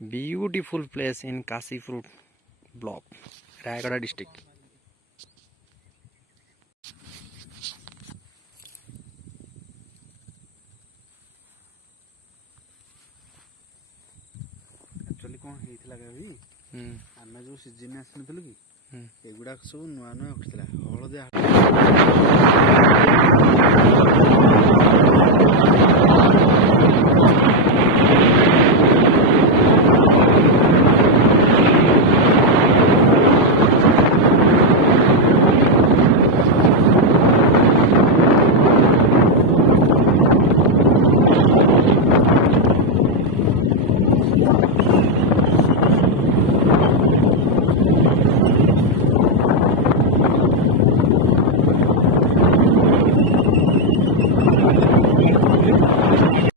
Beautiful place in Kasi Fruit Block, Rayagada district. Actually कौन हेइथिला भाई आमे जो सीजन आसनथलु कि एगुडा सब नुआ नुआ उठितला हळदिया